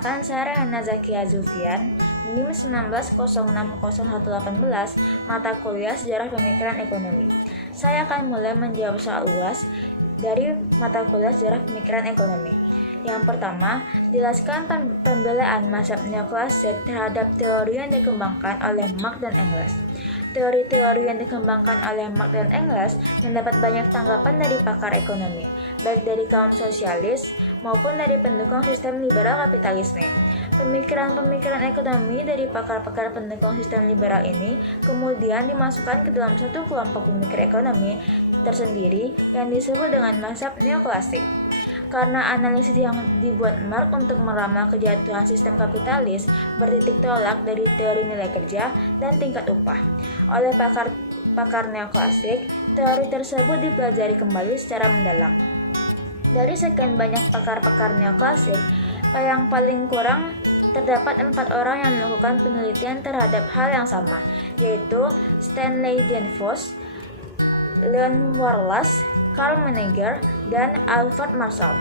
Perkenalkan, saya Rehana Zakia Zulfian, NIM 19060118, mata kuliah Sejarah Pemikiran Ekonomi. Saya akan mulai menjawab soal UAS dari mata kuliah Sejarah Pemikiran Ekonomi. Yang pertama, jelaskan pembelaan mazhab neoklasik terhadap teori yang dikembangkan oleh Marx dan Engels. Teori-teori yang dikembangkan oleh Marx dan Engels mendapat banyak tanggapan dari pakar ekonomi, baik dari kaum sosialis maupun dari pendukung sistem liberal kapitalisme. Pemikiran-pemikiran ekonomi dari pakar-pakar pendukung sistem liberal ini kemudian dimasukkan ke dalam satu kelompok pemikir ekonomi tersendiri yang disebut dengan mazhab neoklasik. Karena analisis yang dibuat Marx untuk meramal kejatuhan sistem kapitalis bertitik tolak dari teori nilai kerja dan tingkat upah. Oleh pakar neoklasik, teori tersebut dipelajari kembali secara mendalam. Dari sekian banyak pakar-pakar neoklasik, yang paling kurang terdapat 4 orang yang melakukan penelitian terhadap hal yang sama, yaitu Stanley Danfoss, Leon Warlas, Karl Menninger, dan Alfred Marshall.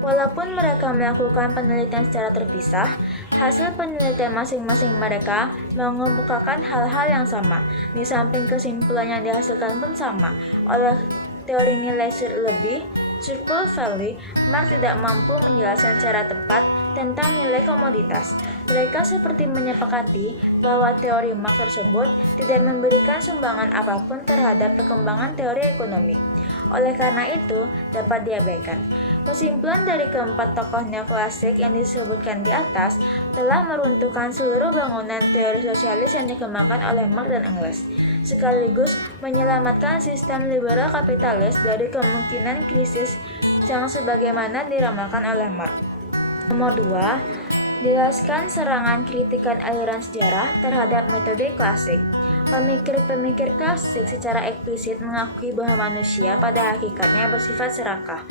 Walaupun mereka melakukan penelitian secara terpisah, hasil penelitian masing-masing mereka mengemukakan hal-hal yang sama. Di samping kesimpulan yang dihasilkan pun sama. Oleh teori nilai lebih, surplus value, Marx tidak mampu menjelaskan secara tepat tentang nilai komoditas. Mereka seperti menyepakati bahwa teori Marx tersebut tidak memberikan sumbangan apapun terhadap perkembangan teori ekonomi. Oleh karena itu, dapat diabaikan. Kesimpulan dari keempat tokoh neoklasik yang disebutkan di atas telah meruntuhkan seluruh bangunan teori sosialis yang dikembangkan oleh Marx dan Engels, sekaligus menyelamatkan sistem liberal kapitalis dari kemungkinan krisis yang sebagaimana diramalkan oleh Marx. Nomor 2, jelaskan serangan kritikan aliran sejarah terhadap metode klasik. Pemikir-pemikir klasik secara eksplisit mengakui bahwa manusia pada hakikatnya bersifat serakah,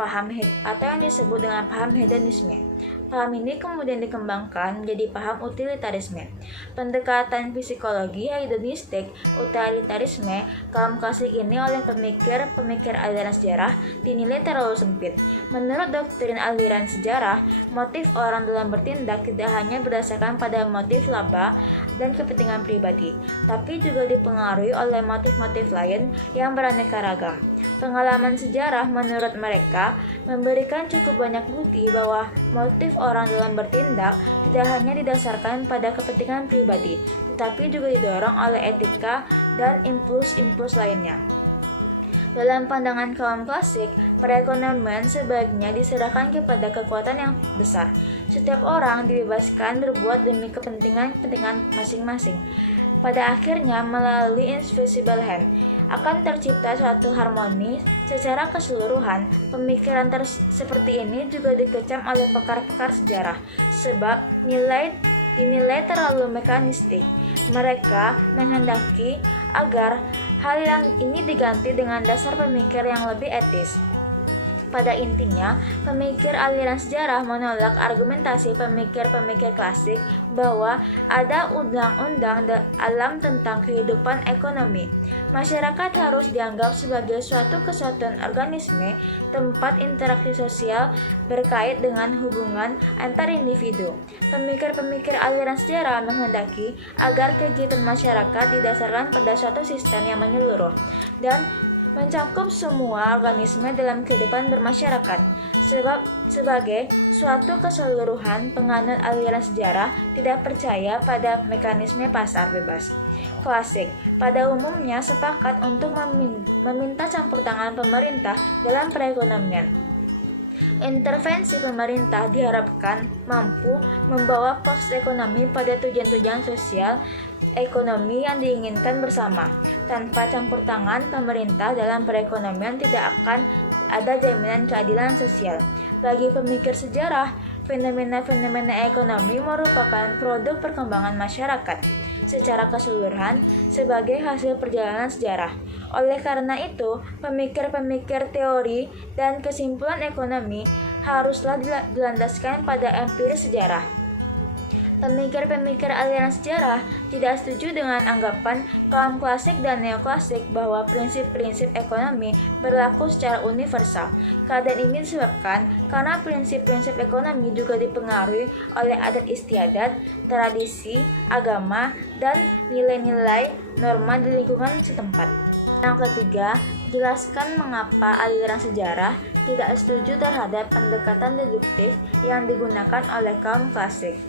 atau yang disebut dengan paham hedonisme. Paham ini kemudian dikembangkan menjadi paham utilitarisme. Pendekatan psikologi hedonistik utilitarisme kaum klasik ini oleh pemikir aliran sejarah dinilai terlalu sempit. Menurut doktrin aliran sejarah, motif orang dalam bertindak tidak hanya berdasarkan pada motif laba dan kepentingan pribadi, tapi juga dipengaruhi oleh motif-motif lain yang beraneka ragam. Pengalaman sejarah menurut mereka memberikan cukup banyak bukti bahwa motif orang dalam bertindak tidak hanya didasarkan pada kepentingan pribadi, tetapi juga didorong oleh etika dan impuls-impuls lainnya. Dalam pandangan kaum klasik, perekonomian sebaiknya diserahkan kepada kekuatan yang besar. Setiap orang dibebaskan berbuat demi kepentingan masing-masing. Pada akhirnya, melalui invisible hand, akan tercipta suatu harmoni secara keseluruhan. Pemikiran seperti ini juga dikecam oleh pakar-pakar sejarah, sebab dinilai terlalu mekanistik. Mereka menghendaki agar hal yang ini diganti dengan dasar pemikir yang lebih etis. Pada intinya, pemikir aliran sejarah menolak argumentasi pemikir-pemikir klasik bahwa ada undang-undang alam tentang kehidupan ekonomi. Masyarakat harus dianggap sebagai suatu kesatuan organisme, tempat interaksi sosial berkait dengan hubungan antar individu. Pemikir-pemikir aliran sejarah menghendaki agar kegiatan masyarakat didasarkan pada suatu sistem yang menyeluruh dan mencakup semua organisme dalam kehidupan bermasyarakat. Sebagai suatu keseluruhan, penganut aliran sejarah tidak percaya pada mekanisme pasar bebas. Klasik pada umumnya sepakat untuk meminta campur tangan pemerintah dalam perekonomian. Intervensi pemerintah diharapkan mampu membawa kos ekonomi pada tujuan-tujuan sosial ekonomi yang diinginkan bersama. Tanpa campur tangan pemerintah dalam perekonomian tidak akan ada jaminan keadilan sosial. Bagi pemikir sejarah, fenomena-fenomena ekonomi merupakan produk perkembangan masyarakat secara keseluruhan sebagai hasil perjalanan sejarah. Oleh karena itu, pemikir-pemikir teori dan kesimpulan ekonomi haruslah dilandaskan pada empiris sejarah. Pemikir-pemikir aliran sejarah tidak setuju dengan anggapan kaum klasik dan neoklasik bahwa prinsip-prinsip ekonomi berlaku secara universal. Keadaan ini disebabkan karena prinsip-prinsip ekonomi juga dipengaruhi oleh adat istiadat, tradisi, agama, dan nilai-nilai norma di lingkungan setempat. Yang ketiga, jelaskan mengapa aliran sejarah tidak setuju terhadap pendekatan deduktif yang digunakan oleh kaum klasik.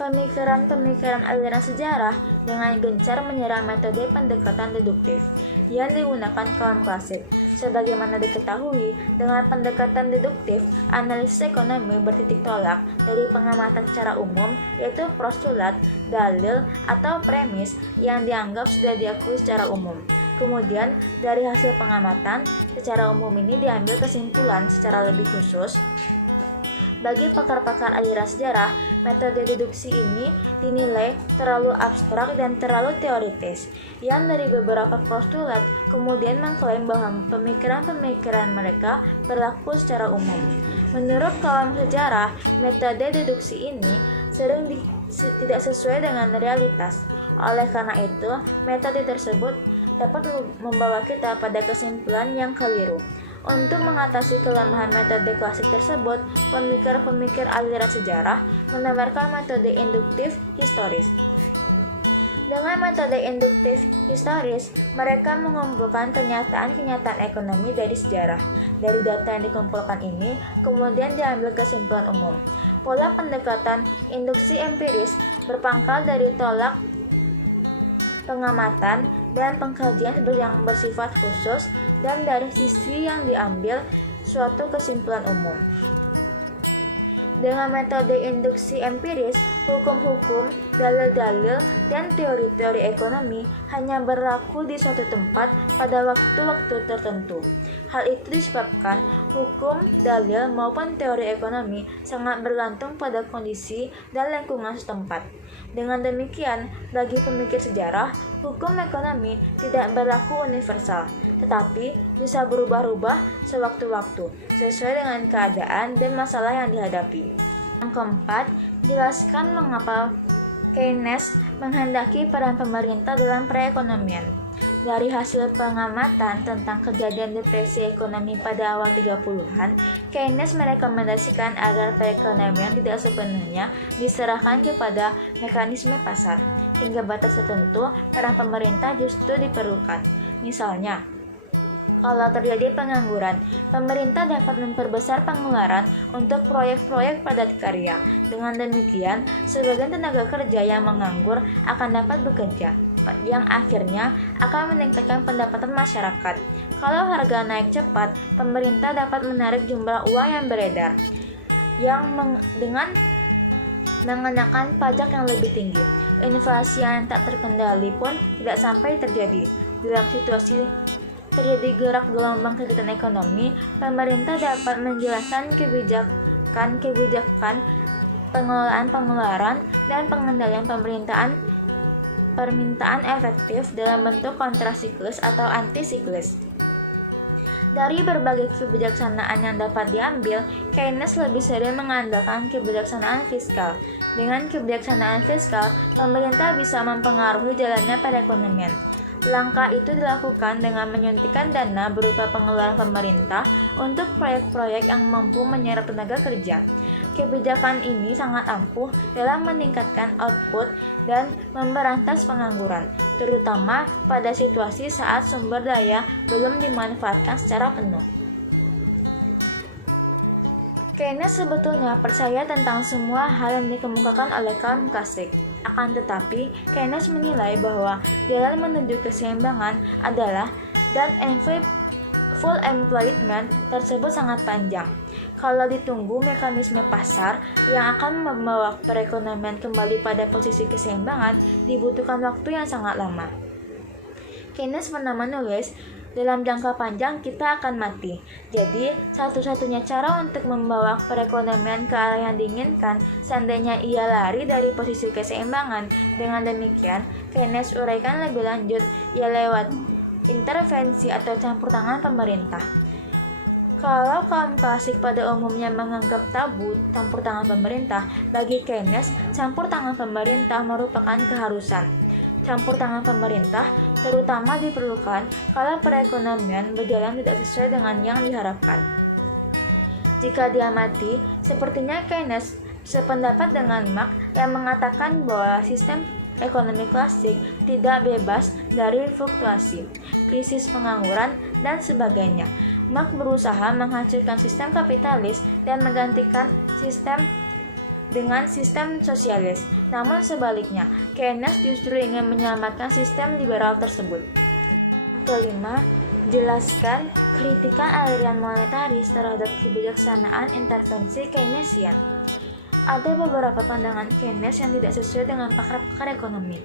Pemikiran-pemikiran aliran sejarah dengan gencar menyerang metode pendekatan deduktif yang digunakan kaum klasik. Sebagaimana diketahui, dengan pendekatan deduktif, analisis ekonomi bertitik tolak dari pengamatan secara umum, yaitu postulat, dalil, atau premis yang dianggap sudah diakui secara umum. Kemudian, dari hasil pengamatan secara umum ini diambil kesimpulan secara lebih khusus. Bagi pakar-pakar aliran sejarah, metode deduksi ini dinilai terlalu abstrak dan terlalu teoritis, yang dari beberapa postulat kemudian mengklaim bahwa pemikiran-pemikiran mereka berlaku secara umum. Menurut kaum sejarah, metode deduksi ini sering tidak sesuai dengan realitas. Oleh karena itu, metode tersebut dapat membawa kita pada kesimpulan yang keliru. Untuk mengatasi kelemahan metode klasik tersebut, pemikir-pemikir aliran sejarah menawarkan metode induktif historis. Dengan metode induktif historis, mereka mengumpulkan kenyataan-kenyataan ekonomi dari sejarah. Dari data yang dikumpulkan ini, kemudian diambil kesimpulan umum. Pola pendekatan induksi empiris berpangkal dari tolak pengamatan dan pengkajian yang bersifat khusus dan dari sisi yang diambil suatu kesimpulan umum. Dengan metode induksi empiris, hukum-hukum, dalil-dalil, dan teori-teori ekonomi hanya berlaku di suatu tempat pada waktu-waktu tertentu. Hal itu disebabkan hukum, dalil, maupun teori ekonomi sangat bergantung pada kondisi dan lingkungan setempat. Dengan demikian, bagi pemikir sejarah, hukum ekonomi tidak berlaku universal, tetapi bisa berubah-ubah sewaktu-waktu, sesuai dengan keadaan dan masalah yang dihadapi. Yang keempat, jelaskan mengapa Keynes menghendaki peran pemerintah dalam perekonomian. Dari hasil pengamatan tentang kejadian depresi ekonomi pada awal 30-an, Keynes merekomendasikan agar perekonomian tidak sepenuhnya diserahkan kepada mekanisme pasar. Hingga batas tertentu, peran pemerintah justru diperlukan. Misalnya, kalau terjadi pengangguran, pemerintah dapat memperbesar pengeluaran untuk proyek-proyek padat karya. Dengan demikian, sebagian tenaga kerja yang menganggur akan dapat bekerja, yang akhirnya akan meningkatkan pendapatan masyarakat. Kalau harga naik cepat, pemerintah dapat menarik jumlah uang yang beredar, dengan mengenakan pajak yang lebih tinggi. Inflasi yang tak terkendali pun tidak sampai terjadi. Dalam situasi terjadi gerak gelombang kegiatan ekonomi, pemerintah dapat menjelaskan kebijakan pengelolaan pengeluaran dan pengendalian permintaan efektif dalam bentuk kontrasiklus atau antisiklis. Dari berbagai kebijaksanaan yang dapat diambil, Keynes lebih sering mengandalkan kebijaksanaan fiskal. Dengan kebijaksanaan fiskal, pemerintah bisa mempengaruhi jalannya perekonomian. Langkah itu dilakukan dengan menyuntikkan dana berupa pengeluaran pemerintah untuk proyek-proyek yang mampu menyerap tenaga kerja. Kebijakan ini sangat ampuh dalam meningkatkan output dan memberantas pengangguran, terutama pada situasi saat sumber daya belum dimanfaatkan secara penuh. Keynes sebetulnya percaya tentang semua hal yang dikemukakan oleh kaum klasik. Akan tetapi, Keynes menilai bahwa jalan menuju keseimbangan adalah dan full employment tersebut sangat panjang. Kalau ditunggu mekanisme pasar yang akan membawa perekonomian kembali pada posisi keseimbangan, dibutuhkan waktu yang sangat lama. Keynes pernah menulis, dalam jangka panjang kita akan mati. Jadi, satu-satunya cara untuk membawa perekonomian ke arah yang diinginkan seandainya ia lari dari posisi keseimbangan. Dengan demikian, Keynes uraikan lebih lanjut, ia lewat intervensi atau campur tangan pemerintah. Kalau kaum klasik pada umumnya menganggap tabu campur tangan pemerintah, bagi Keynes, campur tangan pemerintah merupakan keharusan. Campur tangan pemerintah terutama diperlukan kalau perekonomian berjalan tidak sesuai dengan yang diharapkan. Jika diamati, sepertinya Keynes sependapat dengan Marx yang mengatakan bahwa sistem ekonomi klasik tidak bebas dari fluktuasi, krisis pengangguran, dan sebagainya. Marx berusaha menghancurkan sistem kapitalis dan menggantikan sistem dengan sistem sosialis. Namun sebaliknya, Keynes justru ingin menyelamatkan sistem liberal tersebut. Kelima, jelaskan kritikan aliran monetaris terhadap kebijaksanaan intervensi Keynesian. Ada beberapa pandangan Keynes yang tidak sesuai dengan pakar-pakar ekonomi.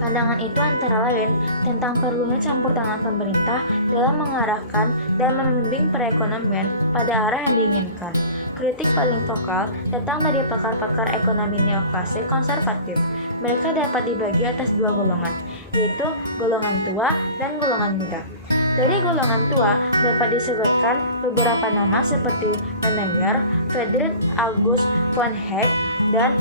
Pandangan itu antara lain tentang perlunya campur tangan pemerintah dalam mengarahkan dan membimbing perekonomian pada arah yang diinginkan. Kritik paling vokal datang dari pakar-pakar ekonomi neoklasik konservatif. Mereka dapat dibagi atas dua golongan, yaitu golongan tua dan golongan muda. Dari golongan tua dapat disebutkan beberapa nama seperti Menninger, Friedrich August von Hayek, dan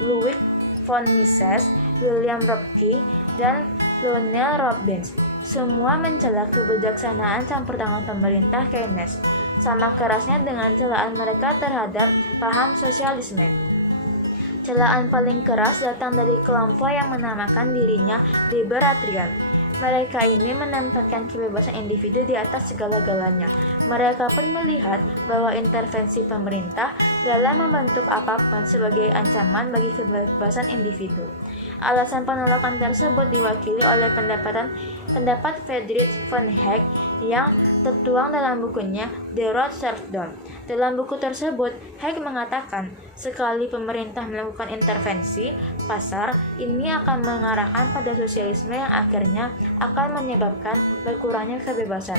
Ludwig von Mises, William Röpke, dan Lionel Robbins. Semua mencela kebijaksanaan campur tangan pemerintah Keynes, sama kerasnya dengan celaan mereka terhadap paham sosialisme. Celaan paling keras datang dari kelompok yang menamakan dirinya libertarian. Mereka ini menempatkan kebebasan individu di atas segala-galanya. Mereka pun melihat bahwa intervensi pemerintah dalam membentuk apapun sebagai ancaman bagi kebebasan individu. Alasan penolakan tersebut diwakili oleh pendapat Friedrich von Hayek yang tertuang dalam bukunya The Road Serfdom. Dalam buku tersebut, Hayek mengatakan, sekali pemerintah melakukan intervensi pasar, ini akan mengarahkan pada sosialisme yang akhirnya akan menyebabkan berkurangnya kebebasan.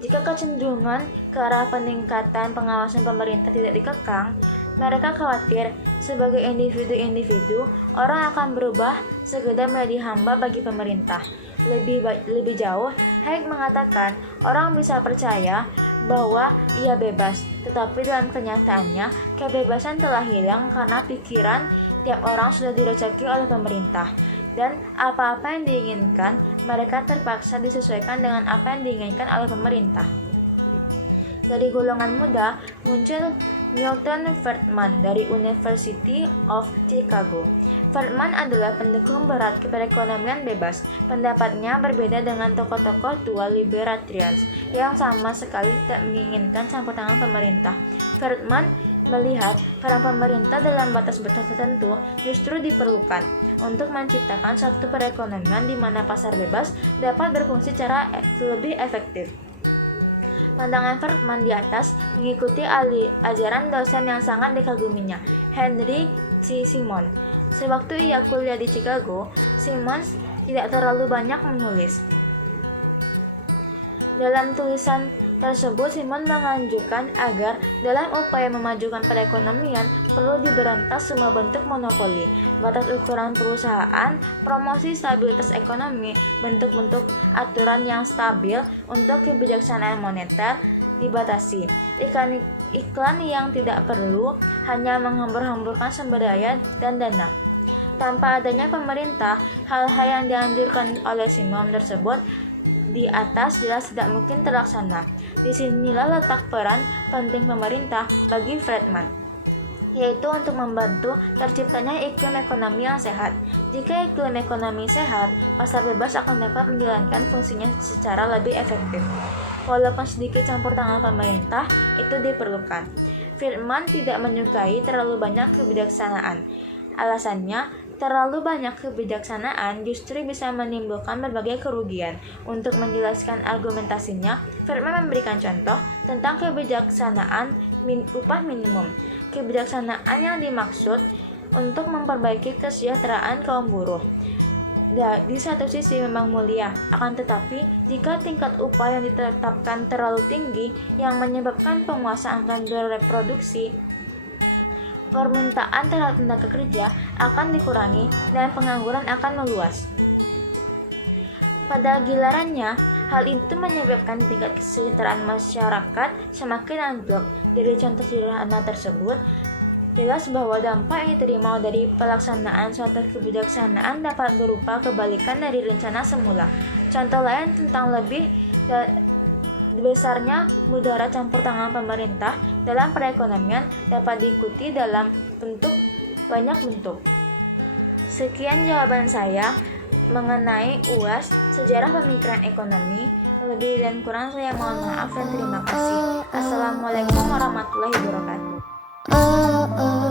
Jika kecenderungan ke arah peningkatan pengawasan pemerintah tidak dikekang, mereka khawatir sebagai individu-individu, orang akan berubah sekedar menjadi hamba bagi pemerintah. Lebih jauh, Hayek mengatakan orang bisa percaya bahwa ia bebas, tetapi dalam kenyataannya kebebasan telah hilang karena pikiran tiap orang sudah diracaki oleh pemerintah, dan apa-apa yang diinginkan mereka terpaksa disesuaikan dengan apa yang diinginkan oleh pemerintah. Dari golongan muda muncul Milton Friedman dari University of Chicago. Friedman adalah pendukung berat perekonomian bebas. Pendapatnya berbeda dengan tokoh-tokoh tua libertarians yang sama sekali tak menginginkan campur tangan pemerintah. Friedman melihat peran pemerintah dalam batas-batas tertentu justru diperlukan untuk menciptakan suatu perekonomian di mana pasar bebas dapat berfungsi secara lebih efektif. Pandangan Friedman di atas mengikuti ajaran dosen yang sangat dikaguminya, Henry C. Simon. Sewaktu ia kuliah di Chicago, Simons tidak terlalu banyak menulis. Dalam tulisan tersebut, Simon menganjurkan agar dalam upaya memajukan perekonomian perlu diberantas semua bentuk monopoli, batas ukuran perusahaan, promosi stabilitas ekonomi, bentuk-bentuk aturan yang stabil untuk kebijaksanaan moneter dibatasi. Iklan yang tidak perlu hanya menghambur-hamburkan sumber daya dan dana. Tanpa adanya pemerintah, hal-hal yang dianjurkan oleh Simon tersebut di atas jelas tidak mungkin terlaksana. Disinilah letak peran penting pemerintah bagi Friedman, yaitu untuk membantu terciptanya iklim ekonomi yang sehat. Jika iklim ekonomi sehat, pasar bebas akan dapat menjalankan fungsinya secara lebih efektif. Walaupun sedikit campur tangan pemerintah, itu diperlukan. Friedman tidak menyukai terlalu banyak kebijaksanaan. Alasannya, terlalu banyak kebijaksanaan justru bisa menimbulkan berbagai kerugian. Untuk menjelaskan argumentasinya, Friedman memberikan contoh tentang kebijaksanaan upah minimum. Kebijaksanaan yang dimaksud untuk memperbaiki kesejahteraan kaum buruh. Di satu sisi memang mulia, akan tetapi jika tingkat upah yang ditetapkan terlalu tinggi yang menyebabkan penguasa akan bereproduksi, permintaan terhadap tenaga kerja akan dikurangi dan pengangguran akan meluas. Pada gilirannya, Hal itu menyebabkan tingkat kesejahteraan masyarakat semakin anjlok. Dari contoh sederhana tersebut, jelas bahwa dampak yang diterima dari pelaksanaan suatu kebijaksanaan dapat berupa kebalikan dari rencana semula. Contoh lain tentang lebih besarnya mudarat campur tangan pemerintah dalam perekonomian dapat diikuti dalam banyak bentuk. Sekian jawaban saya mengenai UAS Sejarah Pemikiran Ekonomi. Lebih dan kurang saya mohon maaf dan terima kasih. Assalamualaikum warahmatullahi wabarakatuh.